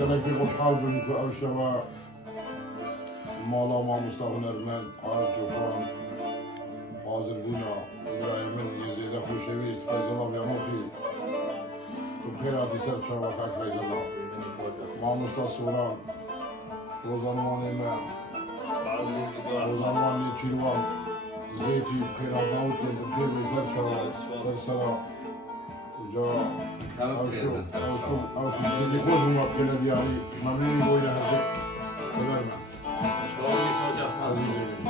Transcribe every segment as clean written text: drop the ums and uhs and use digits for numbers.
gelekli خوشحال بیم که اوشتوا مالا ما مصطفى نرمن عارف جوفان حاضر بونا برای من زیده خوشویست فیض الله بیاموخی تو بخیر آتی سر چاوکک فیض الله ما مصطفى سوران روزانوانی من روزانوانی چیروان زیتی بخیر آداوت بخیر سر چاوک سر سلام جا اوشو دیدی خود هم وقتی ندیاری ممنونی باید هسته خدای من عزیزی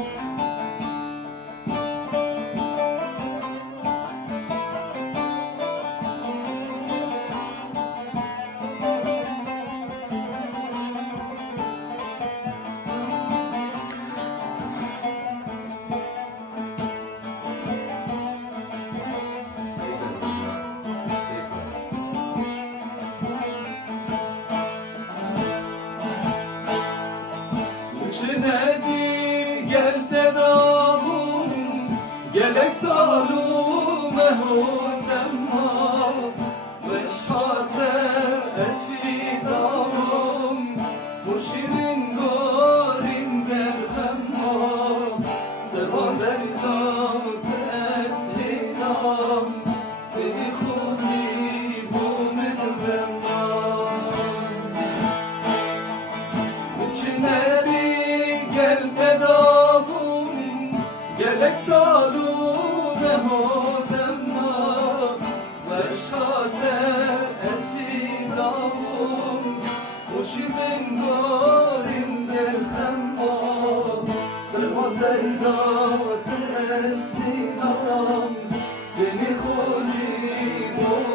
Nedir gel tedavum Gelek salum ehudem ha Veşhate esidavum Bu şirin gorin derhem ha Sevan derdat esidam Beni huzi bu medvem ha Gel tedavum, gelek salum ehodemma Veşhate esidavum Hoşi ben garim derhemma Sevan derdat esidam Beni huzi bu